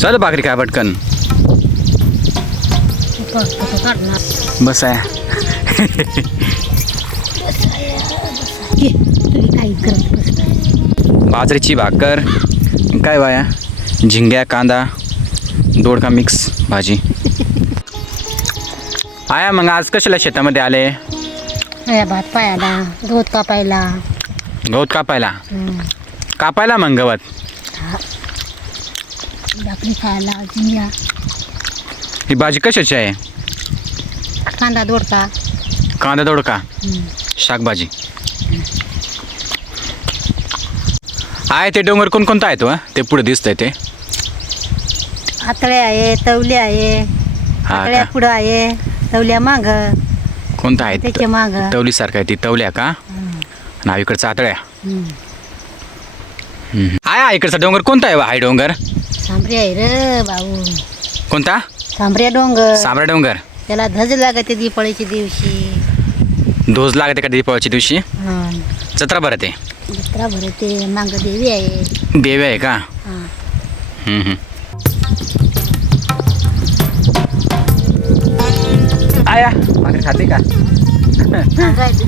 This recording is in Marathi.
चल भाकरी काय पटकन बस आहे. काही करत बसता. बाजरीची भाकर काय वाया झिंग्या कांदा दोडका मिक्स भाजी. आया मग आज कशाला शेतामध्ये आले? या भात पायाला गवत कापायला. गवत कापायला. कापायला मग गवत भाकरी खायला जिंया ही भाजी कशाची आहे? कांदा दोडका. कांदा दोडका शाकभाजी. आहे ते डोंगर कोणकोणता आहे तो ते पुढे दिसतंय ते? आतळे आहे तवले आहे. हा आतळ्या का? पुढं आहे तवल्या माग कोणता आहे? त्याच्या माग. तवलीसारखं आहे ती तवल्या का? नाव इकडचा आतळ्या. आया इकडचा डोंगर कोणता आहे? हाय डोंगर सांबरे आहे रे भाऊ. कोणता? सांबरे डोंगर. साबरा डोंगर. त्याला धज लागते दीपावलीच्या दिवशी. धोज लागते का दीपावलीच्या दिवशी? जत्रा भरते. जत्रा भरते. मांग देवी आहे. देवी आहे का? आया भाकरी खाते का? सांगायचं.